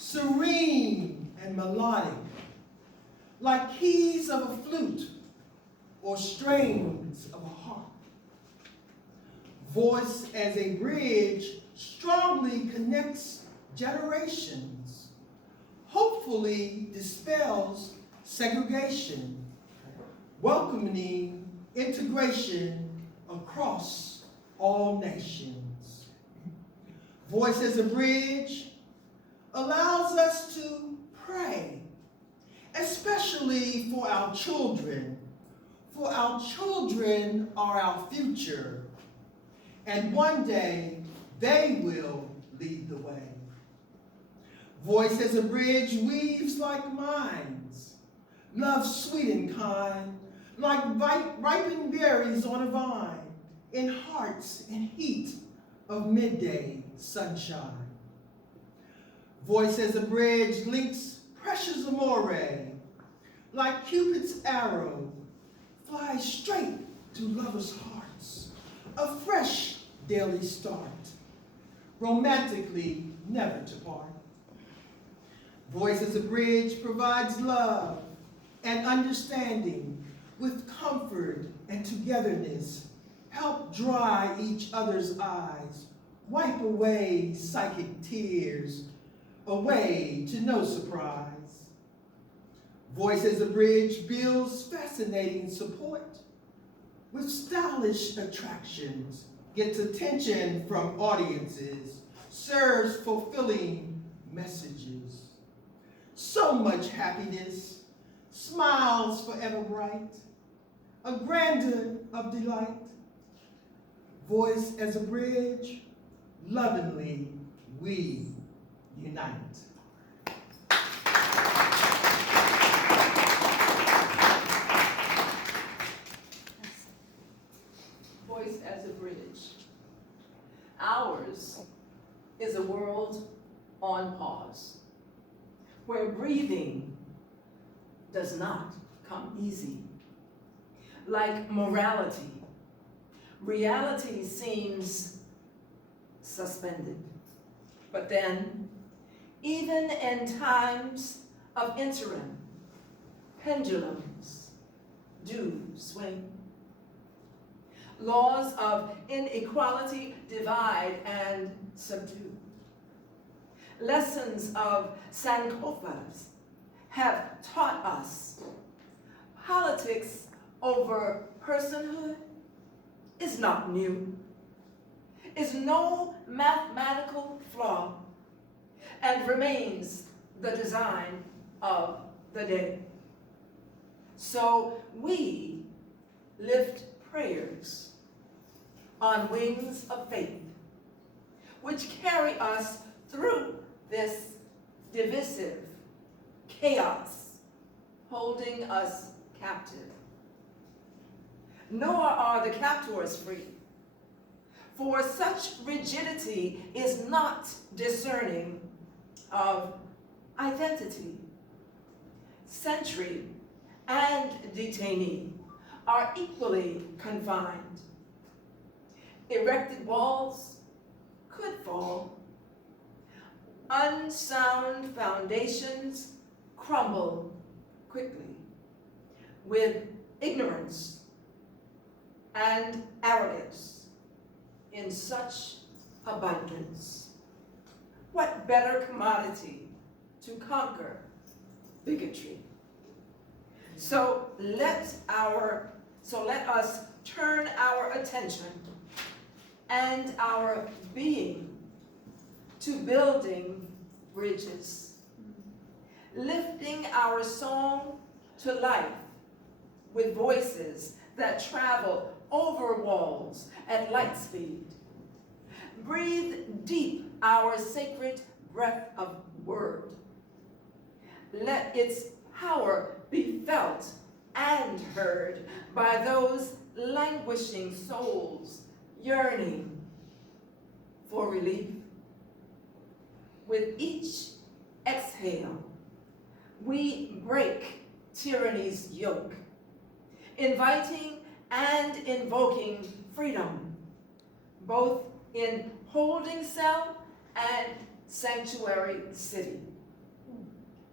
serene and melodic, like keys of a flute or strings of a harp. Voice as a bridge strongly connects generations, hopefully dispels segregation, welcoming integration across all nations. Voice as a bridge allows us to pray, especially for our children. For our children are our future, and one day they will lead the way. Voice as a bridge weaves like minds, love sweet and kind, like ripened berries on a vine, in hearts in heat of midday sunshine. Voice as a bridge links precious amore, like Cupid's arrow, flies straight to lovers' hearts, a fresh daily start, romantically never to part. Voice as a bridge provides love and understanding with comfort and togetherness, help dry each other's eyes, wipe away psychic tears, away to no surprise. Voice as a bridge builds fascinating support with stylish attractions, gets attention from audiences, serves fulfilling messages. So much happiness, smiles forever bright, a grandeur of delight. Voice as a bridge, lovingly we unite. Voice as a bridge. Ours is a world on pause, where breathing does not come easy. Like morality, reality seems suspended. But then, even in times of interim, pendulums do swing. Laws of inequality divide and subdue. Lessons of Sankofas have taught us politics over personhood is not new, is no mathematical flaw, and remains the design of the day. So we lift prayers on wings of faith, which carry us through this divisive chaos, holding us captive. Nor are the captors free, for such rigidity is not discerning of identity. Sentry and detainee are equally confined. Erected walls could fall. Unsound foundations crumble quickly with ignorance and arrogance in such abundance. What better commodity to conquer bigotry? So let us turn our attention and our being to building bridges, lifting our song to life with voices that travel over walls at light speed. Breathe deep our sacred breath of word. Let its power be felt and heard by those languishing souls yearning for relief. With each exhale, we break tyranny's yoke, inviting and invoking freedom, both in holding cell and sanctuary city.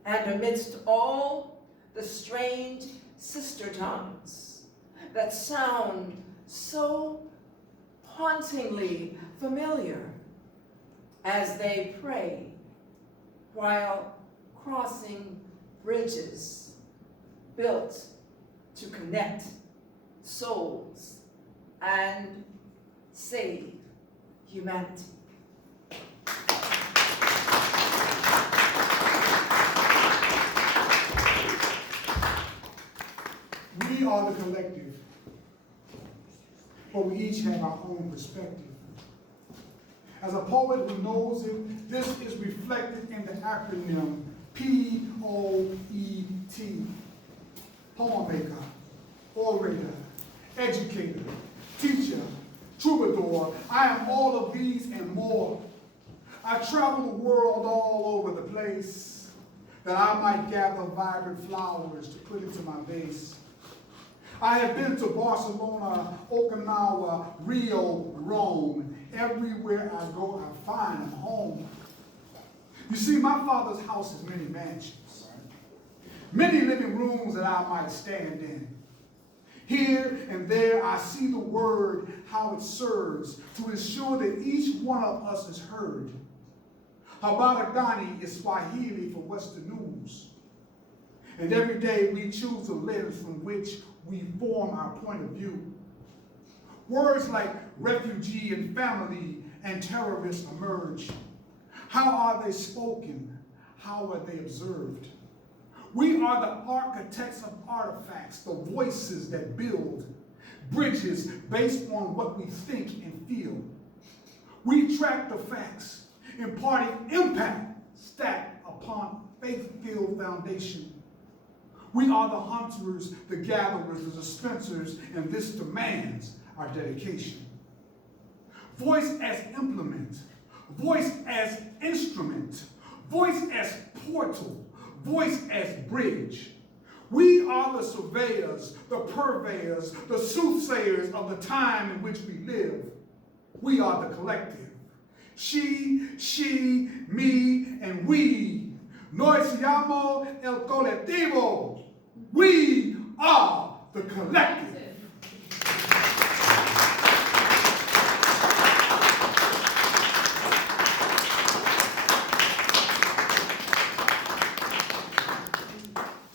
And amidst all the strange sister tongues that sound so hauntingly familiar as they pray while crossing bridges built to connect souls and save humanity. We are the collective, but we each have our own perspective. As a poet who knows it, this is reflected in the acronym P-O-E-T. Poem maker, orator, educator, teacher, troubadour. I am all of these and more. I travel the world all over the place that I might gather vibrant flowers to put into my vase. I have been to Barcelona, Okinawa, Rio, Rome. Everywhere I go, I find a home. You see, my father's house has many mansions, many living rooms that I might stand in. Here and there, I see the word, how it serves to ensure that each one of us is heard. Habaradani is Swahili for Western news. And every day we choose a lens from which we form our point of view. Words like refugee and family and terrorist emerge. How are they spoken? How are they observed? We are the architects of artifacts, the voices that build bridges based on what we think and feel. We track the facts, imparting impact stacked upon faith-filled foundation. We are the hunters, the gatherers, the dispensers, and this demands our dedication. Voice as implement, voice as instrument, voice as portal, voice as bridge. We are the surveyors, the purveyors, the soothsayers of the time in which we live. We are the collective. She, me, and we. Nos llamo el colectivo. We are the collective.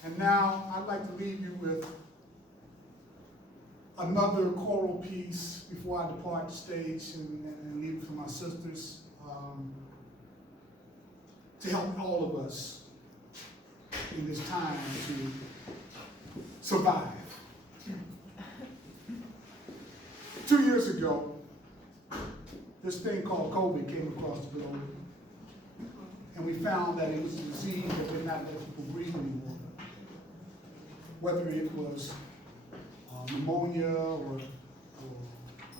And now I'd like to leave you with another choral piece before I depart the stage and leave it for my sisters to help all of us in this time to survive. 2 years ago, this thing called COVID came across the globe, and we found that it was a disease that did not let people breathe anymore. Whether it was pneumonia or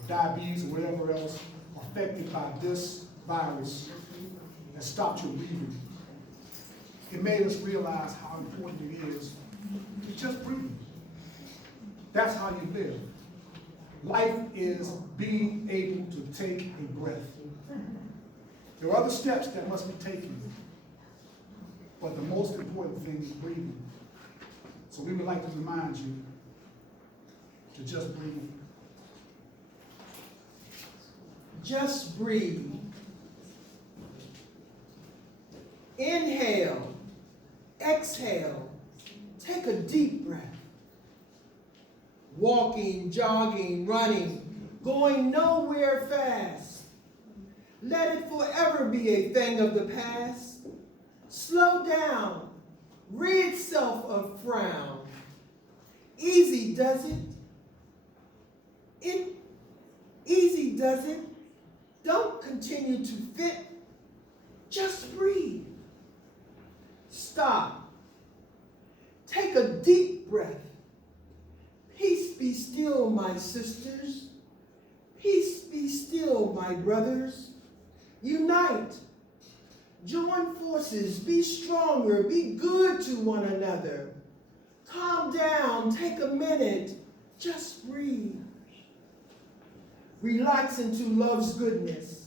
diabetes or whatever else affected by this virus that stopped your breathing. It made us realize how important it is to just breathe. That's how you live. Life is being able to take a breath. There are other steps that must be taken, but the most important thing is breathing. So we would like to remind you to just breathe. Just breathe. Inhale. Exhale. Take a deep breath. Walking, jogging, running, going nowhere fast. Let it forever be a thing of the past. Slow down. Rid self of frown. Easy does it. Easy does it. Don't continue to fit. Just breathe. Stop. Take a deep breath. Peace be still, my sisters. Peace be still, my brothers. Unite. Join forces. Be stronger. Be good to one another. Calm down. Take a minute. Just breathe. Relax into love's goodness.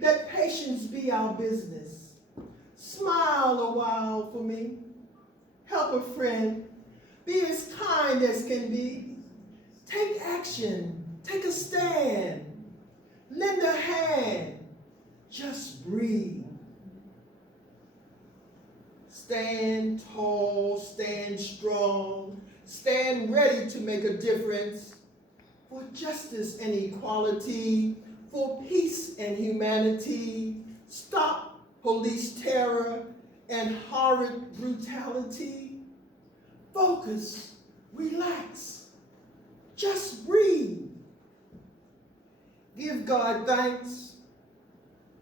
Let patience be our business. Smile a while for me. help a friend. Be as kind as can be. Take action. Take a stand. Lend a hand. Just breathe. Stand tall, stand strong, stand ready to make a difference for justice and equality, for peace and humanity. Stop police terror and horrid brutality. Focus, relax, just breathe. Give God thanks,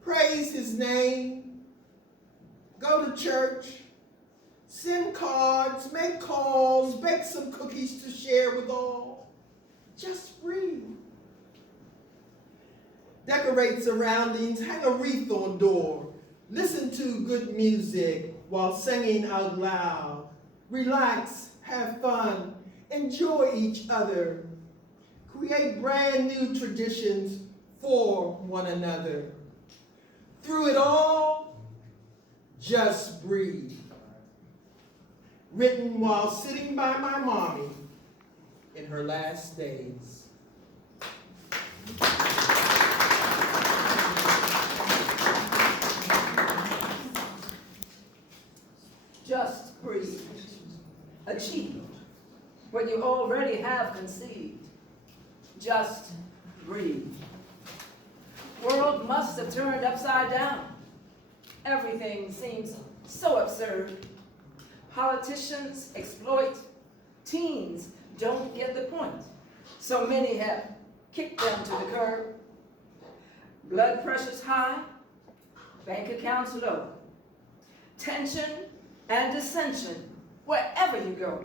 praise his name, go to church, send cards, make calls, bake some cookies to share with all. Just breathe. Decorate surroundings, hang a wreath on door. Listen to good music while singing out loud. Relax, have fun, enjoy each other. Create brand new traditions for one another. Through it all, just breathe. Written while sitting by my mommy in her last days. Just breathe. Achieve what you already have conceived. Just breathe. World must have turned upside down. Everything seems so absurd. Politicians exploit. Teens don't get the point. So many have kicked them to the curb. Blood pressure's high, bank accounts low. Tension and dissension wherever you go.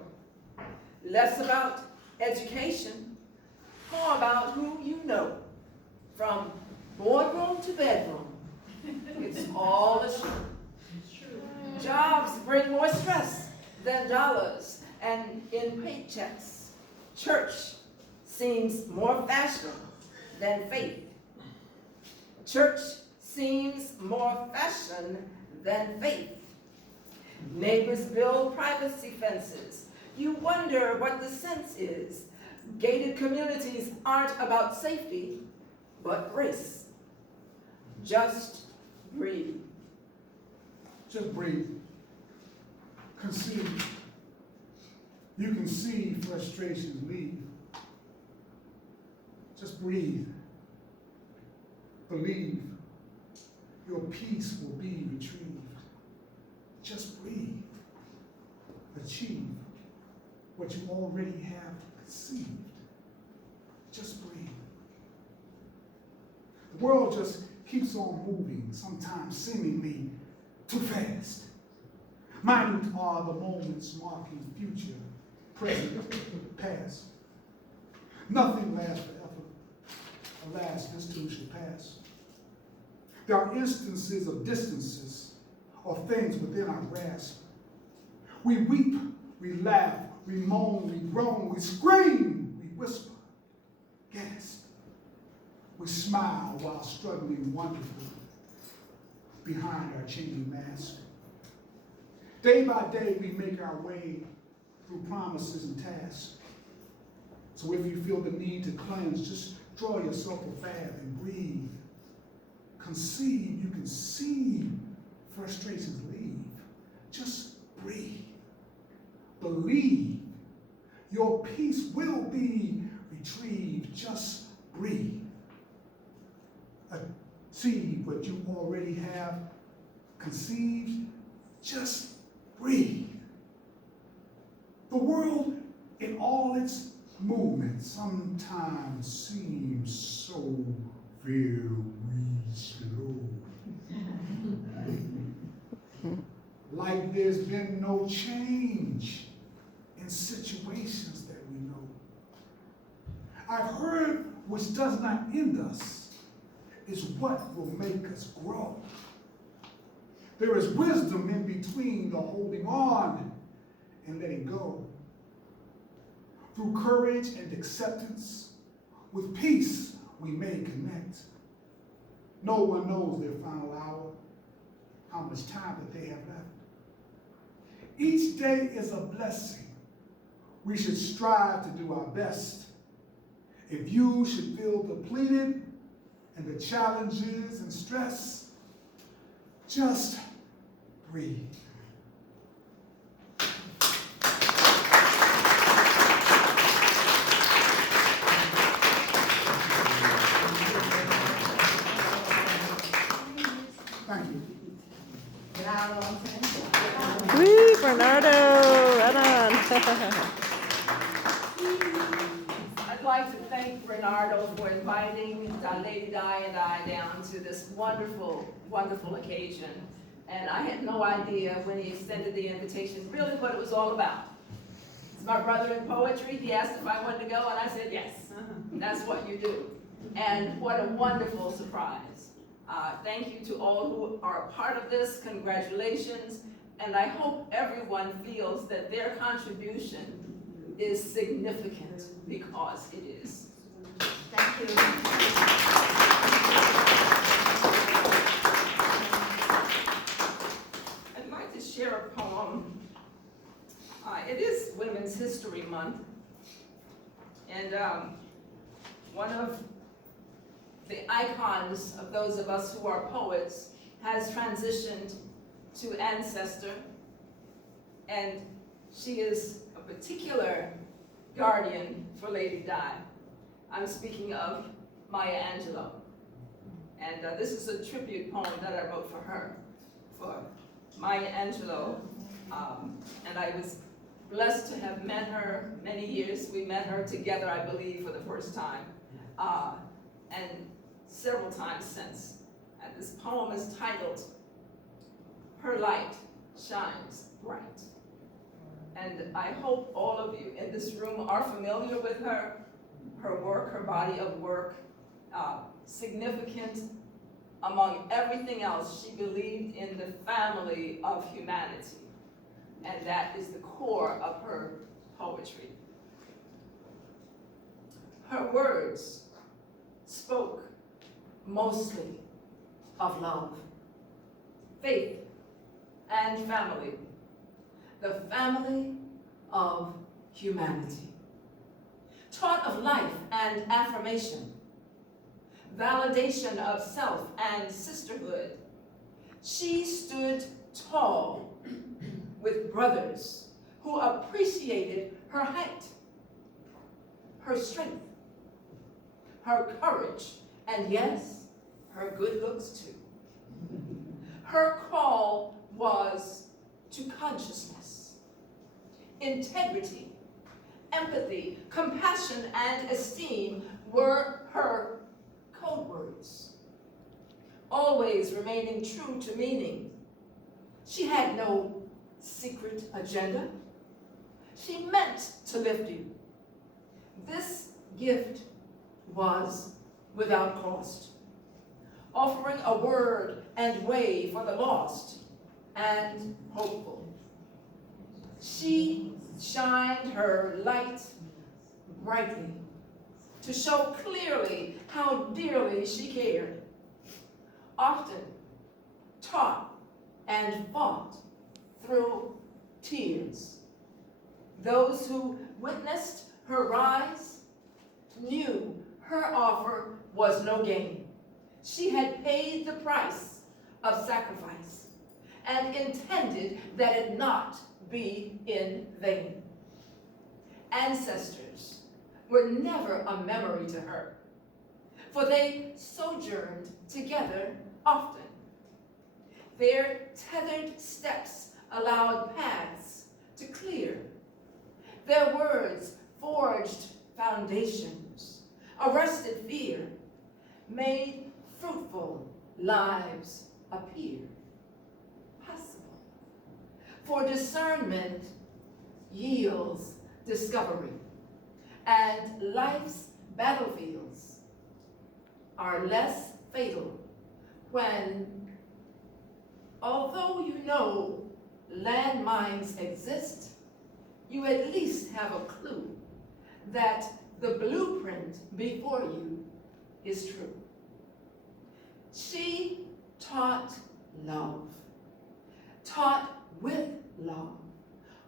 Less about education, more about who you know. From boardroom to bedroom, it's all a show. Jobs bring more stress than dollars and in paychecks. Church seems more fashion than faith. Church seems more fashion than faith. Neighbors build privacy fences. You wonder what the sense is. Gated communities aren't about safety, but race. Just breathe. Just breathe. Conceive. You can see frustrations leave. Just breathe. Believe. Your peace will be retrieved. Just breathe. Achieve what you already have conceived. Just breathe. The world just keeps on moving, sometimes seemingly too fast. Minute are the moments marking future, present, past. Nothing lasts forever. Alas, this too shall pass. There are instances of distances or things within our grasp. We weep, we laugh, we moan, we groan, we scream, we whisper, gasp. We smile while struggling wonderfully behind our changing mask. Day by day, we make our way through promises and tasks. So if you feel the need to cleanse, just draw yourself a bath and breathe. Conceive, you can see frustrations leave. Just breathe. Believe your peace will be retrieved. Just breathe. Achieve what you already have conceived. Just breathe. The world in all its movements sometimes seems so very slow. Like there's been no change in situations that we know. I've heard which does not end us is what will make us grow. There is wisdom in between the holding on and letting go. Through courage and acceptance, with peace we may connect. No one knows their final hour, how much time that they have left. Each day is a blessing. We should strive to do our best. If you should feel depleted and the challenges and stress, just breathe. Thank you. Woo, Brenardo, right on. I'd like to thank Brenardo for inviting Lady Di and I down to this wonderful, wonderful occasion. And I had no idea when he extended the invitation really what it was all about. It's my brother in poetry. He asked if I wanted to go, and I said yes. That's what you do. And what a wonderful surprise. Thank you to all who are a part of this. Congratulations. And I hope everyone feels that their contribution is significant, because it is. Thank you. I'd like to share a poem. It is Women's History Month. And one of the icons of those of us who are poets has transitioned to ancestor, and she is a particular guardian for Lady Di. I'm speaking of Maya Angelou. And this is a tribute poem that I wrote for her, for Maya Angelou. And I was blessed to have met her many years. We met her together, I believe, for the first time, and several times since. And this poem is titled, Her Light Shines Bright. And I hope all of you in this room are familiar with her work, her body of work, significant among everything else. She believed in the family of humanity, and that is the core of her poetry. Her words spoke mostly of love, faith, and family, the family of humanity. Taught of life and affirmation, validation of self and sisterhood, she stood tall with brothers who appreciated her height, her strength, her courage, and yes, her good looks too. Her call was to consciousness, integrity, empathy, compassion, and esteem were her code words, always remaining true to meaning. She had no secret agenda. She meant to lift you. This gift was without cost, offering a word and way for the lost and hopeful. She shined her light brightly to show clearly how dearly she cared, often taught and fought through tears. Those who witnessed her rise knew her offer was no gain. She had paid the price of sacrifice and intended that it not be in vain. Ancestors were never a memory to her, for they sojourned together often. Their tethered steps allowed paths to clear. Their words forged foundations, arrested fear, made fruitful lives appear possible. For discernment yields discovery, and life's battlefields are less fatal when, although you know landmines exist, you at least have a clue that the blueprint before you is true. She taught love, taught with love,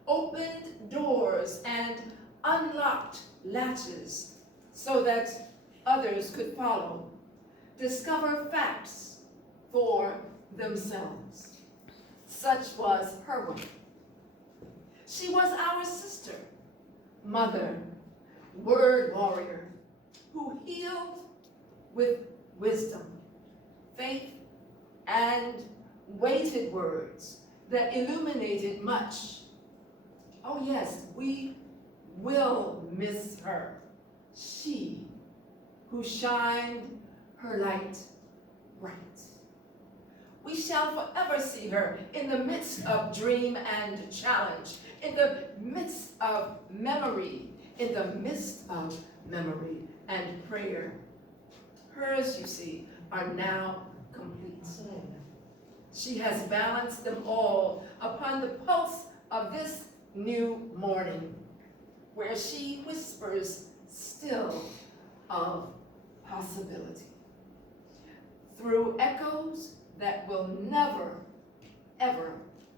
opened doors and unlocked latches so that others could follow, discover facts for themselves. Such was her way. She was our sister, mother, word warrior, who healed with wisdom, faith, and weighted words that illuminated much. Oh yes, we will miss her. She who shined her light bright. We shall forever see her in the midst of dream and challenge, in the midst of memory, in the midst of memory and prayer. Hers, you see, are now complete. She has balanced them all upon the pulse of this new morning, where she whispers still of possibility. Through echoes that will never, ever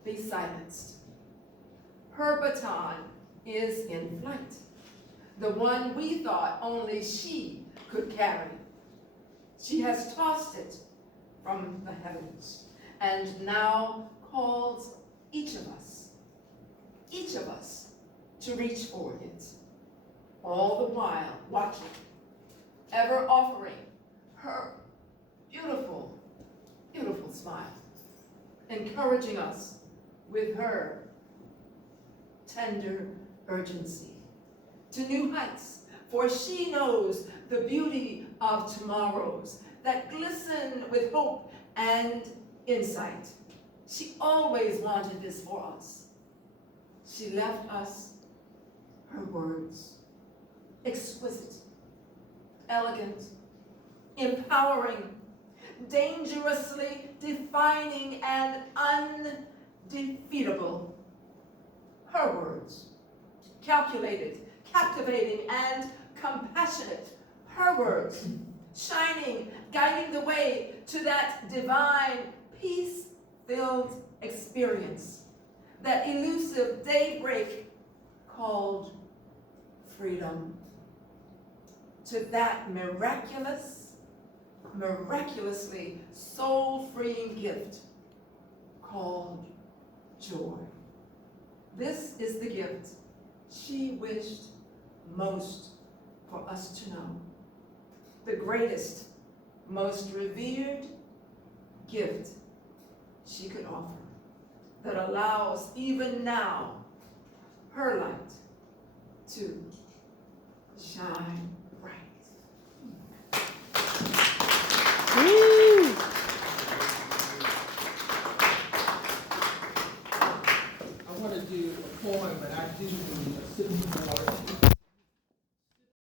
be silenced. Her baton is in flight, the one we thought only she could carry. She has tossed it from the heavens and now calls each of us to reach for it, all the while watching, ever offering her beautiful, beautiful smile, encouraging us with her tender urgency to new heights, for she knows the beauty of tomorrows that glisten with hope and insight. She always wanted this for us. She left us her words, exquisite, elegant, empowering, dangerously defining, and undefeatable. Her words, calculated, captivating, and compassionate. Her words, shining, guiding the way to that divine, peace-filled experience, that elusive daybreak called freedom, to that miraculously soul-freeing gift called joy. This is the gift she wished most for us to know. The greatest, most revered gift she could offer, that allows even now her light to shine bright. Woo! I want to do a poem, but I do need a sip of water.